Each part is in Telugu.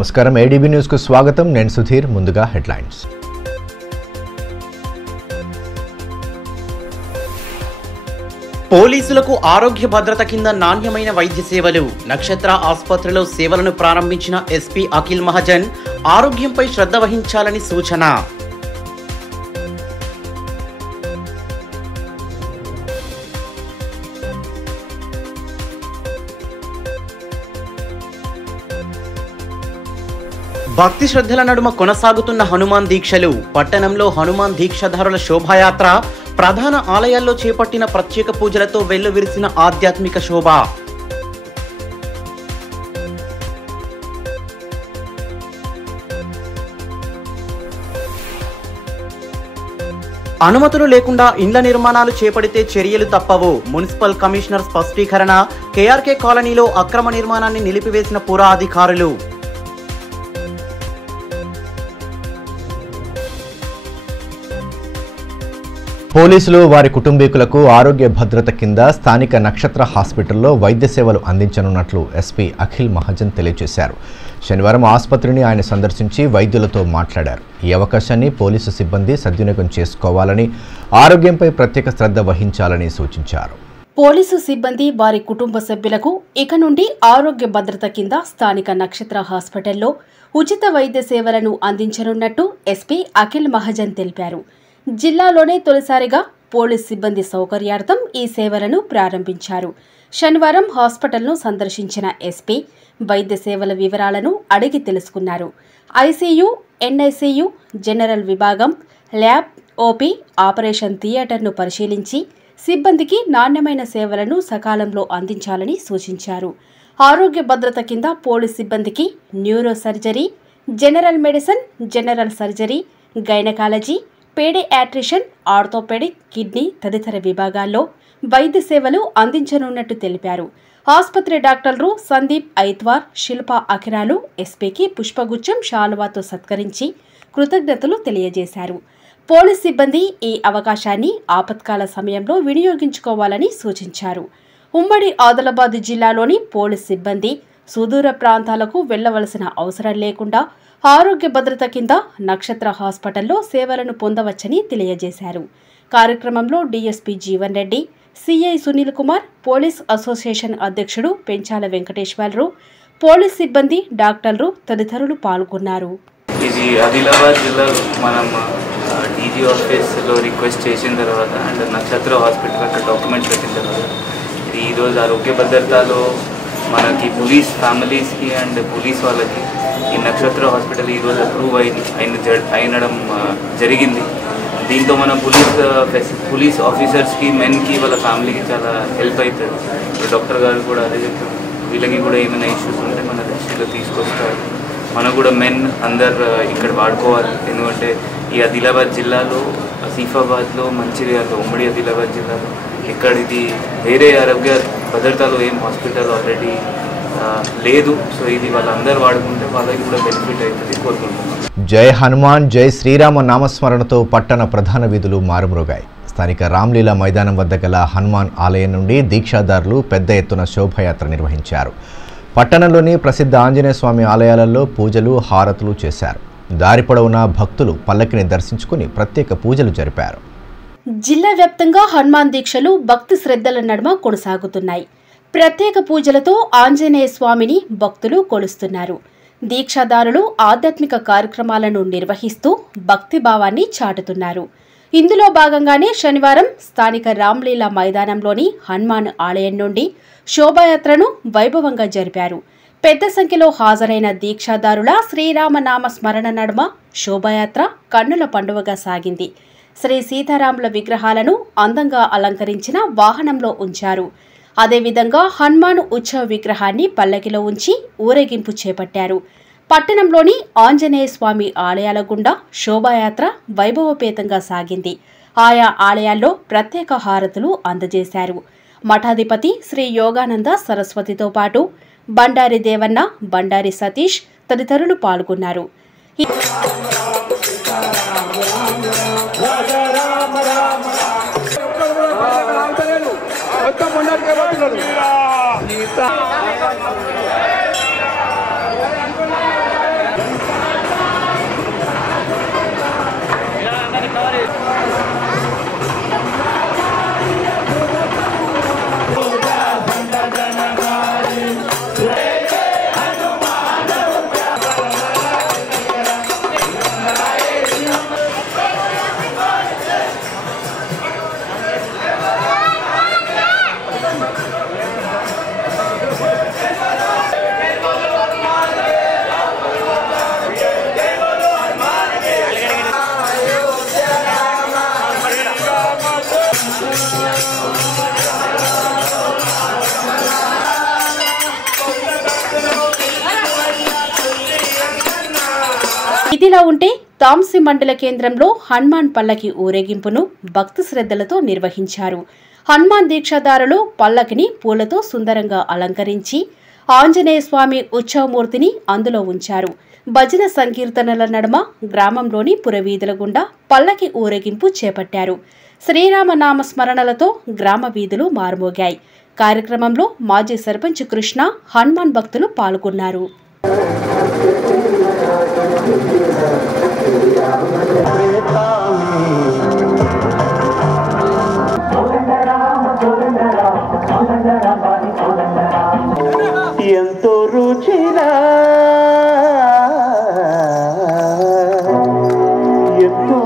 నమస్కారం ఏడీబీ న్యూస్ కు స్వాగతం నేను సుధీర్ ముందుగా హెడ్లైన్స్ పోలీసులకు ఆరోగ్య భద్రత కింద నాణ్యమైన వైద్య సేవలు నక్షత్ర ఆసుపత్రిలో సేవలను ప్రారంభించిన ఎస్పీ అఖిల్ మహాజన్ ఆరోగ్యంపై శ్రద్ధ వహించాలని సూచన భక్తి శ్రద్ధల నడుమ కొనసాగుతున్న హనుమాన్ దీక్షలు పట్టణంలో హనుమాన్ దీక్షధారుల శోభాయాత్ర ప్రధాన ఆలయాల్లో చేపట్టిన ప్రత్యేక పూజలతో వెల్లువిరిసిన ఆధ్యాత్మిక శోభ అనుమతులు లేకుండా ఇండ్ల నిర్మాణాలు చేపడితే చర్యలు తప్పవు మున్సిపల్ కమిషనర్ స్పష్టీకరణ కేఆర్కే కాలనీలో అక్రమ నిర్మాణాన్ని నిలిపివేసిన పుర అధికారులు పోలీసులు వారి కుటుంబీకులకు ఆరోగ్య భద్రత కింద స్థానిక నక్షత్ర హాస్పిటల్లో వైద్య సేవలు అందించనున్నట్లు ఎస్పీ అఖిల్ మహాజన్ తెలియజేశారు. శనివారం ఆసుపత్రిని ఆయన సందర్శించి వైద్యులతో మాట్లాడారు. ఈ అవకాశాన్ని పోలీసు సిబ్బంది సద్వినియోగం చేసుకోవాలని, ఆరోగ్యంపై ప్రత్యేక శ్రద్ధ వహించాలని సూచించారు. పోలీసు సిబ్బంది వారి కుటుంబ సభ్యులకు ఇక నుండి ఆరోగ్య భద్రత కింద స్థానిక నక్షత్ర హాస్పిటల్లో ఉచిత వైద్య సేవలను అందించనున్నట్టు ఎస్పీ అఖిల్ మహాజన్ తెలిపారు. జిల్లాలోనే తొలిసారిగా పోలీస్ సిబ్బంది సౌకర్యార్థం ఈ సేవలను ప్రారంభించారు. శనివారం హాస్పిటల్ను సందర్శించిన ఎస్పీ వైద్య సేవల వివరాలను అడిగి తెలుసుకున్నారు. ఐసీయూ, ఎన్ఐసీయూ, జనరల్ విభాగం, ల్యాబ్, ఓపీ, ఆపరేషన్ థియేటర్ను పరిశీలించి సిబ్బందికి నాణ్యమైన సేవలను సకాలంలో అందించాలని సూచించారు. ఆరోగ్య భద్రత కింద పోలీస్ సిబ్బందికి neuro surgery, general medicine, general surgery, gynaecology, paediatrician, orthopaedic, kidney తదితర విభాగాల్లో వైద్య సేవలు అందించనున్నట్టు తెలిపారు. ఆసుపత్రి డాక్టర్లు సందీప్ ఐత్వార్, శిల్ప అఖిరాలు ఎస్పీకి పుష్పగుచ్చం, శాలువాతో సత్కరించి కృతజ్ఞతలు తెలియజేశారు. పోలీస్ సిబ్బంది ఈ అవకాశాన్ని ఆపత్కాల సమయంలో వినియోగించుకోవాలని సూచించారు. ఉమ్మడి ఆదిలాబాద్ జిల్లాలోని పోలీస్ సిబ్బంది సుదూర ప్రాంతాలకు వెళ్లవలసిన అవసరం లేకుండా ఆరోగ్య భద్రత కింద నక్షత్ర హాస్పిటల్లో సేవలను పొందవచ్చని తెలియజేశారు. కార్యక్రమంలో DSP Jeevan Reddy, CI Sunil Kumar, police association అధ్యక్షుడు పెంచాల వెంకటేశ్వరరావు, పోలీస్ సిబ్బంది, డాక్టర్లు తదితరులు పాల్గొన్నారు. ఇది ఆదిలాబాద్ జిల్లాలో మనం డీజీ ఆఫీస్లో రిక్వెస్ట్ చేసిన తర్వాత అండ్ నక్షత్ర హాస్పిటల్ అక్కడ డాక్యుమెంట్స్ పెట్టిన తర్వాత ఇది ఈరోజు ఆరోగ్య భద్రతలో మనకి పోలీస్ ఫ్యామిలీస్కి అండ్ పోలీస్ వాళ్ళకి ఈ నక్షత్ర హాస్పిటల్ ఈరోజు అప్రూవ్ అయినడం జరిగింది. దీంతో మన పోలీస్ ఆఫీసర్స్కి, మెన్కి, వాళ్ళ ఫ్యామిలీకి చాలా హెల్ప్ అవుతుంది. డాక్టర్ గారు కూడా అదే చెప్తారు, వీళ్ళకి కూడా ఏమైనా ఇష్యూస్ ఉంటే మన దృష్టిలో తీసుకొస్తారు. మనం కూడా మెన్ అందరు ఇక్కడ వాడుకోవాలి. ఎందుకంటే ఈ ఆదిలాబాద్ జిల్లాలో, ఆసిఫాబాద్లో, మంచిర్యాలలో, ఉమ్మడి ఆదిలాబాద్ జిల్లాలో ఇక్కడ ఇది వేరే ఆరోగ్య భద్రతలో ఏం హాస్పిటల్ ఆల్రెడీ లేదు. సో ఇది వాళ్ళందరూ వాడుకుంటే వాళ్ళకి కూడా బెనిఫిట్ అవుతుంది కోరుకుంటున్నాం. జై హనుమాన్, జై శ్రీరామ నామస్మరణతో పట్టణ ప్రధాన వీధులు మారుమ్రోగాయి. స్థానిక రామ్లీలా మైదానం వద్ద గల హనుమాన్ ఆలయం నుండి దీక్షాదారులు పెద్ద ఎత్తున శోభాయాత్ర నిర్వహించారు. పట్టణంలోని ప్రసిద్ధ ఆంజనేయ స్వామి ఆలయాలలో పూజలు, హారతులు చేశారు. దారి పొడవునా భక్తులు పల్లకిని దర్శించుకుని ప్రత్యేక పూజలు జరిపారు. జిల్లా వ్యాప్తంగా హనుమాన్ దీక్షలు భక్తి శ్రద్ధల నడుమ కొనసాగుతున్నాయి. ప్రత్యేక పూజలతో ఆంజనేయ స్వామిని భక్తులు కొలుస్తున్నారు. దీక్షాదారులు ఆధ్యాత్మిక కార్యక్రమాలను నిర్వహిస్తూ భక్తిభావాన్ని చాటుతున్నారు. ఇందులో భాగంగానే శనివారం స్థానిక రామ్లీలా మైదానంలోని హనుమాన్ ఆలయం నుండి శోభాయాత్రను వైభవంగా జరిపారు. పెద్ద సంఖ్యలో హాజరైన దీక్షాదారుల శ్రీరామనామ స్మరణ నడుమ శోభాయాత్ర కన్నుల పండువగా సాగింది. శ్రీ సీతారాముల విగ్రహాలను అందంగా అలంకరించిన వాహనంలో ఉంచారు. అదేవిధంగా హనుమాన్ ఉత్సవ విగ్రహాన్ని పల్లకిలో ఉంచి ఊరేగింపు చేపట్టారు. పట్టణంలోని ఆంజనేయ స్వామి ఆలయాల గుండా శోభాయాత్ర వైభవపేతంగా సాగింది. ఆయా ఆలయాల్లో ప్రత్యేక హారతులు అందజేశారు. మఠాధిపతి శ్రీ యోగానంద సరస్వతితో పాటు బండారి దేవన్న, బండారి సతీష్ తదితరులు పాల్గొన్నారు. ఇదిలా ఉంటే తాంసి మండల కేంద్రంలో హనుమాన్ పల్లకి ఊరేగింపును భక్తి శ్రద్ధలతో నిర్వహించారు. హనుమాన్ దీక్షాదారులు పల్లకిని పూలతో సుందరంగా అలంకరించి ఆంజనేయ స్వామి ఉత్సవమూర్తిని అందులో ఉంచారు. భజన సంకీర్తనల నడుమ గ్రామంలోని పురవీధుల గుండా పల్లకి ఊరేగింపు చేపట్టారు. శ్రీరామనామ స్మరణలతో గ్రామ వీధులు మారుమోగాయి. కార్యక్రమంలో మాజీ సర్పంచ్ కృష్ణ, హనుమాన్ భక్తులు పాల్గొన్నారు. ఎంతో రుచిరా ఎంతో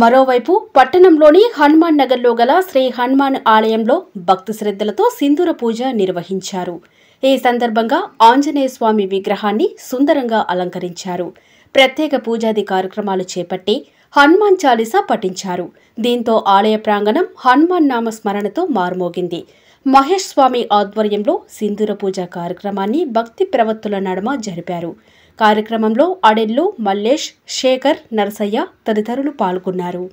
మరోవైపు పట్టణంలోని హనుమాన్ నగర్లో గల శ్రీ హనుమాన్ ఆలయంలో భక్తి శ్రద్ధలతో సింధూర పూజ నిర్వహించారు. ఈ సందర్భంగా ఆంజనేయ స్వామి విగ్రహాన్ని సుందరంగా అలంకరించారు. ప్రత్యేక పూజాది కార్యక్రమాలు చేపట్టి హనుమాన్ చాలీసా పఠించారు. దీంతో ఆలయ ప్రాంగణం హనుమాన్ నామ స్మరణతో మారుమోగింది. మహేష్ స్వామి ఆధ్వర్యంలో సింధూర పూజ కార్యక్రమాన్ని భక్తి ప్రవత్తుల నడుమ జరిపారు. కార్యక్రమంలో అడెల్లు, మల్లేష్, శేఖర్, నరసయ్య తదితరులు పాల్గొన్నారు.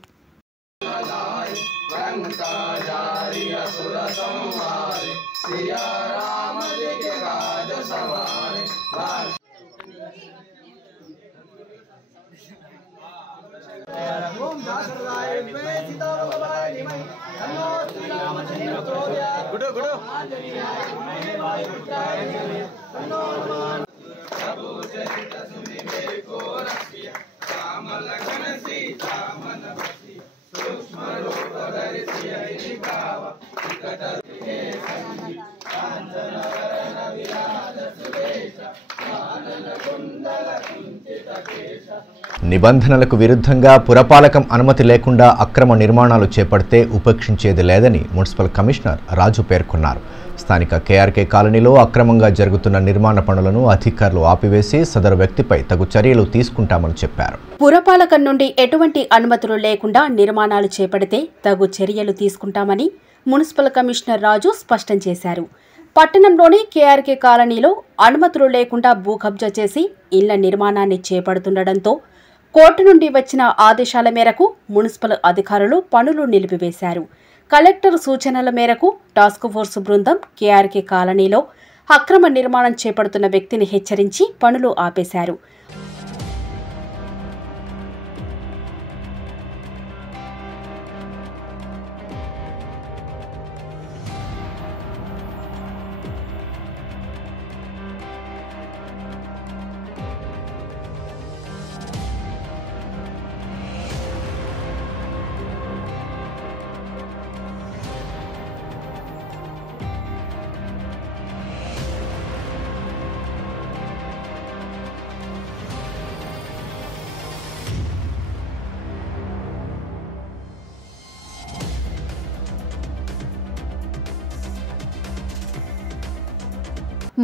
నిబంధనలకు విరుద్ధంగా పురపాలకం అనుమతి లేకుండా అక్రమ నిర్మాణాలు చేపడితే ఉపేక్షించేది లేదని మున్సిపల్ కమిషనర్ రాజు పేర్కొన్నారు. స్థానిక కేఆర్కే కాలనీలో అక్రమంగా జరుగుతున్న నిర్మాణ పనులను అధికారులు ఆపివేసి సదరు వ్యక్తిపై తగు చర్యలు తీసుకుంటామని చెప్పారు. పురపాలకం నుండి ఎటువంటి అనుమతులు లేకుండా నిర్మాణాలు చేపడితే తగు చర్యలు తీసుకుంటామని మున్సిపల్ కమిషనర్ రాజు స్పష్టం చేశారు. పట్టణంలోని కేఆర్కే కాలనీలో అనుమతులు లేకుండా భూ కబ్జా చేసి ఇళ్ల నిర్మాణాన్ని చేపడుతుండటంతో కోర్టు నుండి వచ్చిన ఆదేశాల మేరకు మున్సిపల్ అధికారులు పనులు నిలిపివేశారు. కలెక్టర్ సూచనల మేరకు టాస్క్ ఫోర్స్ బృందం కేఆర్కే కాలనీలో అక్రమ నిర్మాణం చేపడుతున్న వ్యక్తిని హెచ్చరించి పనులు ఆపేశారు.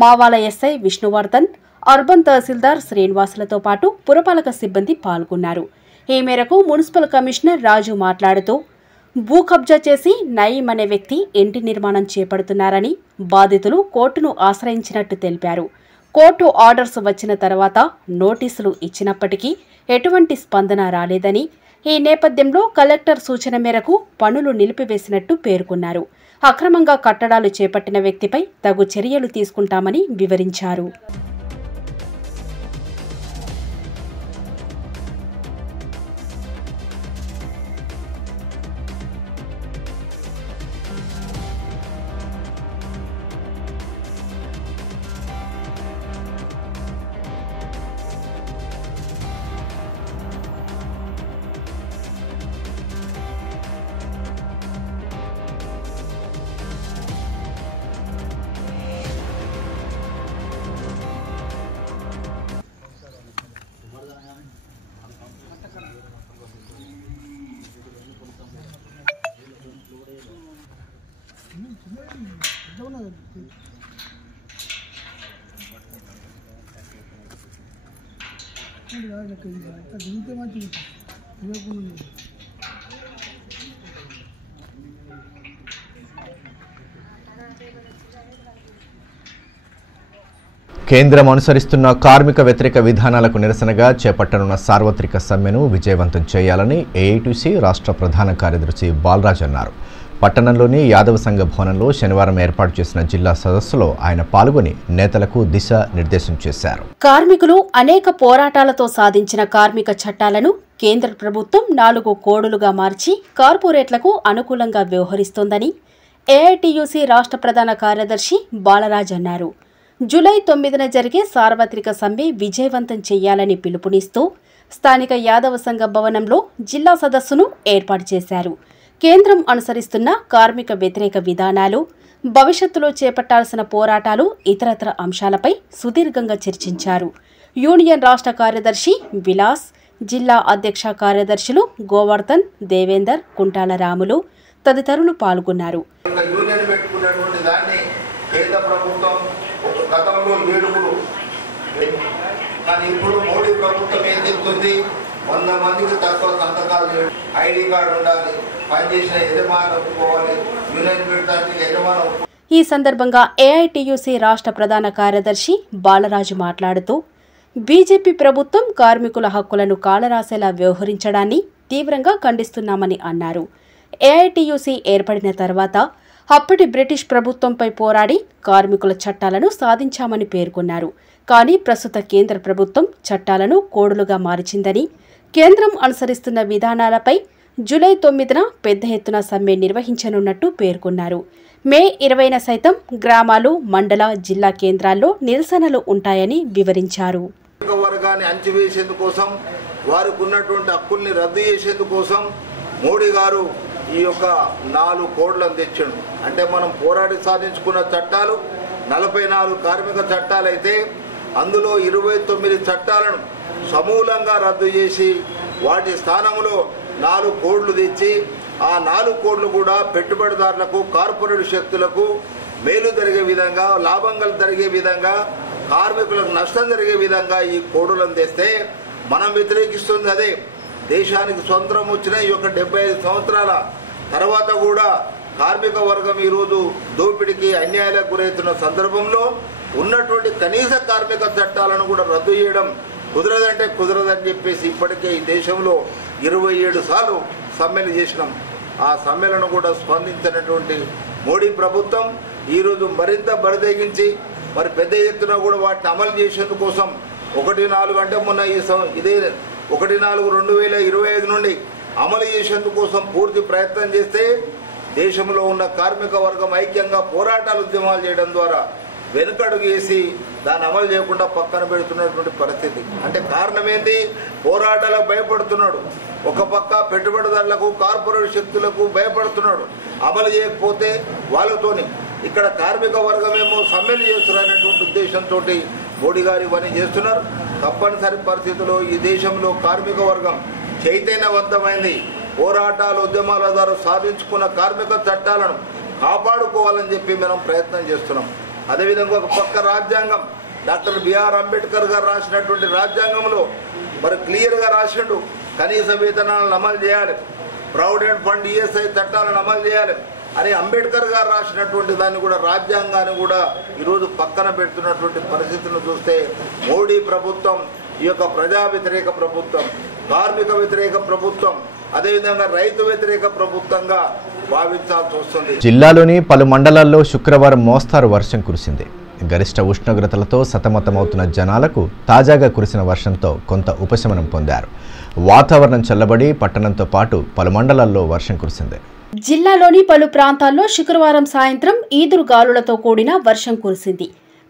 మావాల ఎస్ఐ విష్ణువర్ధన్, అర్బన్ తహసీల్దార్ శ్రీనివాసులతో పాటు పురపాలక సిబ్బంది పాల్గొన్నారు. ఈ మేరకు మున్సిపల్ కమిషనర్ రాజు మాట్లాడుతూ భూ కబ్జా చేసి నయీం అనే వ్యక్తి ఇంటి నిర్మాణం చేపడుతున్నారని బాధితులు కోర్టును ఆశ్రయించినట్టు తెలిపారు. కోర్టు ఆర్డర్స్ వచ్చిన తర్వాత నోటీసులు ఇచ్చినప్పటికీ ఎటువంటి స్పందన రాలేదని, ఈ నేపథ్యంలో కలెక్టర్ సూచన మేరకు పనులు నిలిపివేసినట్టు పేర్కొన్నారు. అక్రమంగా కట్టడాలు చేపట్టిన వ్యక్తిపై తగు చర్యలు తీసుకుంటామని వివరించారు. కేంద్రం అనుసరిస్తున్న కార్మిక వ్యతిరేక విధానాలకు నిరసనగా చేపట్టనున్న సార్వత్రిక సమ్మెను విజయవంతం చేయాలని ఏఐటీయూసీ రాష్ట్ర ప్రధాన కార్యదర్శి బాలరాజ్ అన్నారు. పట్టణంలోని యాదవ సంఘ భవనంలో శనివారం ఏర్పాటు చేసిన జిల్లా సదస్సులో ఆయన పాల్గొని నేతలకు దిశ నిర్దేశం చేశారు. కార్మికులు అనేక పోరాటాలతో సాధించిన కార్మిక చట్టాలను కేంద్ర ప్రభుత్వం 4 కోడులుగా మార్చి కార్పొరేట్లకు అనుకూలంగా వ్యవహరిస్తోందని ఏఐటీయూసీ రాష్ట్ర ప్రధాన కార్యదర్శి బాలరాజ్ అన్నారు. జూలై 9న జరిగే సార్వత్రిక సమ్మె విజయవంతం చేయాలని పిలుపునిస్తూ స్థానిక యాదవ సంఘ భవనంలో జిల్లా సదస్సును ఏర్పాటు చేశారు. కేంద్రం అనుసరిస్తున్న కార్మిక వ్యతిరేక విధానాలు, భవిష్యత్తులో చేపట్టాల్సిన పోరాటాలు, ఇతరత్ర అంశాలపై సుదీర్ఘంగా చర్చించారు. యూనియన్ రాష్ట్ర కార్యదర్శి విలాస్, జిల్లా అధ్యక్ష కార్యదర్శులు గోవర్ధన్, దేవేందర్, కుంటాల రాములు తదితరులు పాల్గొన్నారు. కేంద్ర ప్రభుత్వం గతంలో ఏడుగురు, కానీ ఇప్పుడు మోడీ ప్రభుత్వం ఏం చెప్తుంది, 100 మందికి తక్కువ సంతకాలు చేయడం, ఐడి కార్డు ఉండాలి, పనిచేసిన యజమాని ఒప్పుకోవాలి, యూనియన్ పెట్టడానికి యజమాని. ఈ సందర్భంగా ఏఐటీయూసీ రాష్ట్ర ప్రధాన కార్యదర్శి బాలరాజు మాట్లాడుతూ బీజేపీ ప్రభుత్వం కార్మికుల హక్కులను కాలరాసేలా వ్యవహరించడాన్ని తీవ్రంగా ఖండిస్తున్నామని అన్నారు. ఏఐటీయూసీ ఏర్పడిన తర్వాత అప్పటి బ్రిటిష్ ప్రభుత్వంపై పోరాడి కార్మికుల చట్టాలను సాధించామని పేర్కొన్నారు. కానీ ప్రస్తుత కేంద్ర ప్రభుత్వం చట్టాలను కోడులుగా మార్చిందని, కేంద్రం అనుసరిస్తున్న విధానాలపై జూలై 9న పెద్ద ఎత్తున సమ్మె నిర్వహించనున్నట్టు పేర్కొన్నారు. మే 20న సైతం గ్రామాలు, మండల, జిల్లా కేంద్రాల్లో నిరసనలు ఉంటాయని వివరించారు. వర్గాన్ని అంచివేసేందుకోసం, వారికి ఉన్నటువంటి హక్కుల్ని రద్దు చేసేందుకోసం మోడీ గారు ఈ యొక్క 4 కోడ్లను తెచ్చాడు. అంటే మనం పోరాడి సాధించుకున్న చట్టాలు 44 కార్మిక చట్టాలైతే అందులో 29 చట్టాలను సమూలంగా రద్దు చేసి వాటి స్థానంలో 4 కోడ్లు తెచ్చి ఆ 4 కోడ్లు కూడా పెట్టుబడిదారులకు, కార్పొరేట్ శక్తులకు మేలు జరిగే విధంగా, లాభంగా జరిగే విధంగా, కార్మికులకు నష్టం జరిగే విధంగా ఈ కోడులను తెస్తే మనం వ్యతిరేకిస్తుంది అదే. దేశానికి స్వతంత్రం వచ్చిన ఈ యొక్క 75 సంవత్సరాల తర్వాత కూడా కార్మిక వర్గం ఈరోజు దోపిడికి, అన్యాయాలకు గురవుతున్న సందర్భంలో ఉన్నటువంటి కనీస కార్మిక చట్టాలను కూడా రద్దు చేయడం కుదరదంటే కుదరదని చెప్పేసి ఇప్పటికే ఈ దేశంలో 27 సార్లు సమ్మెలు చేసినాం. ఆ సమ్మెలను కూడా స్పందించినటువంటి మోడీ ప్రభుత్వం ఈరోజు మరింత బరిదెగించి మరి పెద్ద ఎత్తున కూడా వాటిని అమలు చేసేందుకోసం 1/4 అంటే మొన్న ఇదే 1/4/2025 నుండి అమలు చేసేందుకోసం పూర్తి ప్రయత్నం చేస్తే దేశంలో ఉన్న కార్మిక వర్గం ఐక్యంగా పోరాటాలు, ఉద్యమాలు చేయడం ద్వారా వెనుకడుగు వేసి దాన్ని అమలు చేయకుండా పక్కన పెడుతున్నటువంటి పరిస్థితి. అంటే కారణం ఏంటి? పోరాటాలకు భయపడుతున్నాడు. ఒక పక్క పెట్టుబడిదారులకు, కార్పొరేట్ శక్తులకు భయపడుతున్నాడు. అమలు చేయకపోతే వాళ్ళతోని ఇక్కడ కార్మిక వర్గమేమో సమ్మెలు చేస్తున్నారనేటువంటి ఉద్దేశంతో మోడీ గారు ఇవన్నీ చేస్తున్నారు. తప్పనిసరి పరిస్థితుల్లో ఈ దేశంలో కార్మిక వర్గం చైతన్యవంతమైంది. పోరాటాలు, ఉద్యమాల ద్వారా సాధించుకున్న కార్మిక చట్టాలను కాపాడుకోవాలని చెప్పి మనం ప్రయత్నం చేస్తున్నాం. అదేవిధంగా ఒక పక్క రాజ్యాంగం, డాక్టర్ బిఆర్ అంబేద్కర్ గారు రాసినటువంటి రాజ్యాంగంలో మరి క్లియర్గా రాసిండు, కనీస వేతనాలను అమలు చేయాలి, ప్రావిడెంట్ ఫండ్, ఈఎస్ఐ చట్టాలను అమలు చేయాలి అని అంబేద్కర్ గారు రాసినటువంటి దాన్ని కూడా, రాజ్యాంగాన్ని కూడా ఈరోజు పక్కన పెడుతున్నటువంటి పరిస్థితులను చూస్తే మోడీ ప్రభుత్వం ఈ యొక్క ప్రజా వ్యతిరేక ప్రభుత్వం, కార్మిక వ్యతిరేక ప్రభుత్వం, అదేవిధంగా రైతు వ్యతిరేక ప్రభుత్వంగా భావించాల్సి వస్తుంది. జిల్లాలోని పలు మండలాల్లో శుక్రవారం మోస్తారు వర్షం కురిసింది. గరిష్ట ఉష్ణోగ్రతలతో సతమతమవుతున్న జనాలకు తాజాగా కురిసిన వర్షంతో కొంత ఉపశమనం పొందారు. వాతావరణం చల్లబడి పట్టణంతో పాటు పలు మండలాల్లో వర్షం కురిసింది. జిల్లాలోని పలు ప్రాంతాల్లో శుక్రవారం సాయంత్రం ఈదురు గాలులతో కూడిన వర్షం కురిసింది.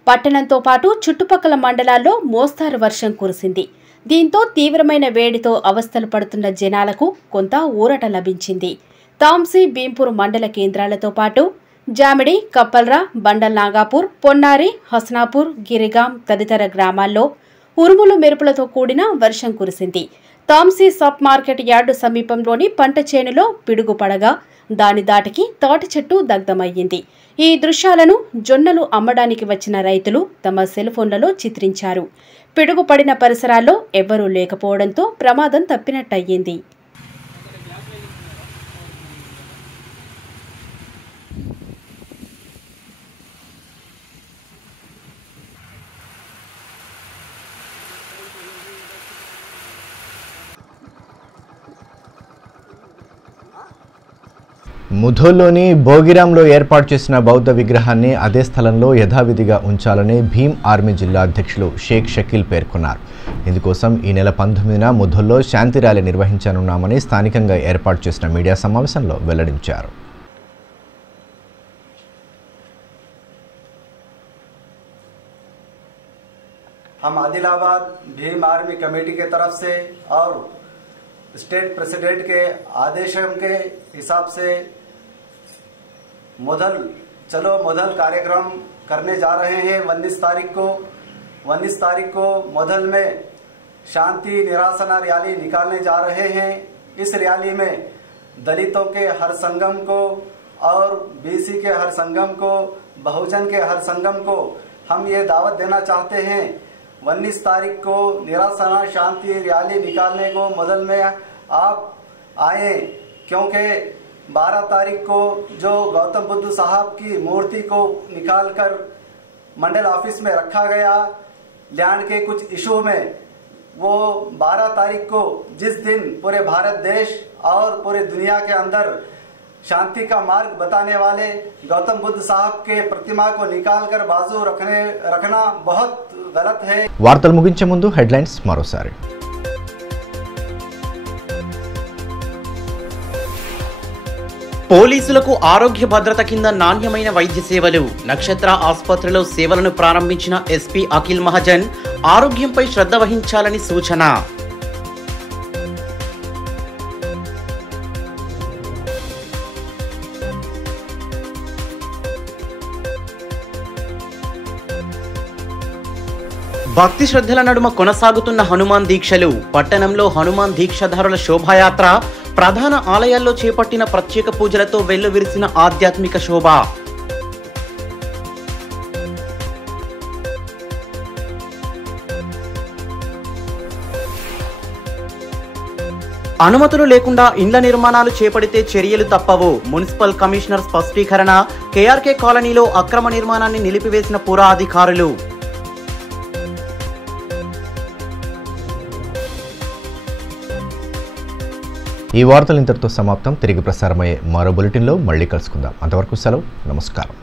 పట్టణంతో పాటు చుట్టుపక్కల మండలాల్లో మోస్తారు వర్షం కురిసింది. దీంతో తీవ్రమైన వేడితో అవస్థలు పడుతున్న జనాలకు కొంత ఊరట లభించింది. తాంసీ, భీంపూర్ మండల కేంద్రాలతో పాటు జామిడి, కప్పల్రా, బండల్ నాగాపూర్, పొన్నారి, హస్నాపూర్, గిరిగాం తదితర గ్రామాల్లో ఉరుములు మెరుపులతో కూడిన వర్షం కురిసింది. తాంసీ సబ్ మార్కెట్ యార్డు సమీపంలోని పంట చేనులో పిడుగు పడగా దాని దాటికి తాటి చెట్టు దగ్ధమయ్యింది. ఈ దృశ్యాలను జొన్నలు అమ్మడానికి వచ్చిన రైతులు తమ సెల్ ఫోన్లలో చిత్రించారు. పిడుగు పడిన పరిసరాల్లో ఎవ్వరూ లేకపోవడంతో ప్రమాదం తప్పినట్టయింది. ముధోల్లోని భోగిరాంలో ఏర్పాటు చేసిన బౌద్ధ విగ్రహాన్ని అదే స్థలంలో యథావిధిగా ఉంచాలని భీమ్ ఆర్మీ జిల్లా అధ్యక్షులు షేక్ షకీల్ పేర్కొన్నారు. ఇందుకోసం ఈ నెల 19న ముధోల్లో శాంతి ర్యాలీ నిర్వహించనున్నామని స్థానికంగా ఏర్పాటు చేసిన మీడియా సమావేశంలో వెల్లడించారు. हम आदिलाबाद भीम आर्मी कमेटी के तरफ से और स्टेट प्रेसिडेंट के आदेशों के हिसाब से मुधल कार्यक्रम करने जा रहे हैं। 19 तारीख को मुधल में शांति निरासना रैली निकालने जा रहे हैं। इस रैली में दलितों के हर संगम को और बीसी के हर संगम को, बहुजन के हर संगम को हम ये दावत देना चाहते हैं। 19 तारीख को निरासना शांति रैली निकालने को मुधल में आप आए, क्योंकि 12 तारीख को जो गौतम बुद्ध साहब की मूर्ति को निकालकर मंडल ऑफिस में रखा गया लैंड के कुछ इशू में, वो 12 तारीख को जिस दिन पूरे भारत देश और पूरे दुनिया के अंदर शांति का मार्ग बताने वाले गौतम बुद्ध साहब के प्रतिमा को निकालकर बाजू रखना बहुत गलत है। వార్తలు ముగించే ముందు హెడ్లైన్స్ మరోసారి. పోలీసులకు ఆరోగ్య భద్రత కింద నాణ్యమైన వైద్య సేవలు. నక్షత్ర ఆసుపత్రిలో సేవలను ప్రారంభించిన ఎస్పీ అఖిల్ మహాజన్ ఆరోగ్యంపై శ్రద్ధ వహించాలని సూచన. భక్తి శ్రద్ధల నడుమ కొనసాగుతున్న హనుమాన్ దీక్షలు. పట్టణంలో హనుమాన్ దీక్షాధారుల శోభాయాత్ర ప్రధాన ఆలయాల్లో చేపట్టిన ప్రత్యేక పూజలతో వెల్లువిరిసిన ఆధ్యాత్మిక శోభ. అనుమతులు లేకుండా ఇండ్ల నిర్మాణాలు చేపడితే చర్యలు తప్పవు. Municipal commissioner స్పష్టీకరణ. కేఆర్కే కాలనీలో అక్రమ నిర్మాణాన్ని నిలిపివేసిన పురా అధికారులు. ఈ వార్తలు ఇంతటితో సమాప్తం. తిరిగి ప్రసారమయ్యే మరో బులెటిన్లో మళ్ళీ కలుసుకుందాం. అంతవరకు సెలవు. నమస్కారం.